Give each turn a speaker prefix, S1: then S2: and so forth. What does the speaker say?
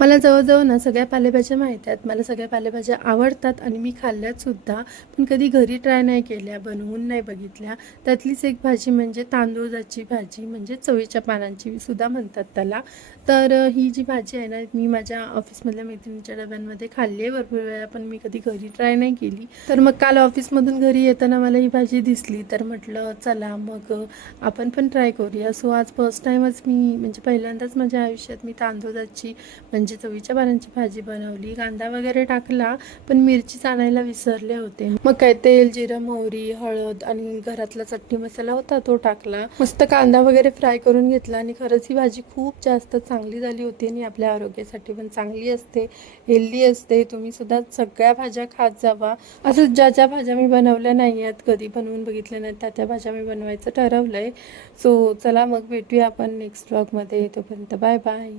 S1: मला जवळजवळ ना सगळ्या पालेभाज्या माहीत आहेत. मला सगळ्या पालेभाज्या आवडतात आणि मी खाल्ल्यातसुद्धा पण कधी घरी ट्राय नाही केल्या बनवून नाही बघितल्या. त्यातलीच एक भाजी म्हणजे तांदूळाची भाजी म्हणजे चवळीच्या पानांची सुद्धा म्हणतात त्याला. तर ही जी भाजी आहे ना मी माझ्या ऑफिसमधल्या मैत्रिणीच्या डब्यांमध्ये खाल्ली आहे भरपूर वेळा पण मी कधी घरी ट्राय नाही केली. तर मग काल ऑफिसमधून घरी येताना मला ही भाजी दिसली. तर म्हटलं चला मग आपण पण ट्राय करूया. सो आज फर्स्ट टाईमच मी म्हणजे पहिल्यांदाच माझ्या आयुष्यात मी तांदूळाची म्हणजे म्हणजे चवीच्या पानांची भाजी बनवली कांदा वगैरे टाकला पण मिरचीच आणायला विसरले होते. मग काय तेल जिरं मोहरी हळद आणि घरातला चटणी मसाला होता तो टाकला. मस्त कांदा वगैरे फ्राय करून घेतला आणि खरंच ही भाजी खूप जास्त चांगली झाली होती आणि आपल्या आरोग्यासाठी पण चांगली असते हेल्दी असते. तुम्ही सुद्धा सगळ्या भाज्या खात जावा. असं ज्या ज्या भाज्या मी बनवल्या नाही आहेत कधी बनवून बघितल्या नाहीत त्या त्या भाज्या मी बनवायचं ठरवलं आहे सो चला मग भेटूया आपण नेक्स्ट ब्लॉगमध्ये तोपर्यंत बाय बाय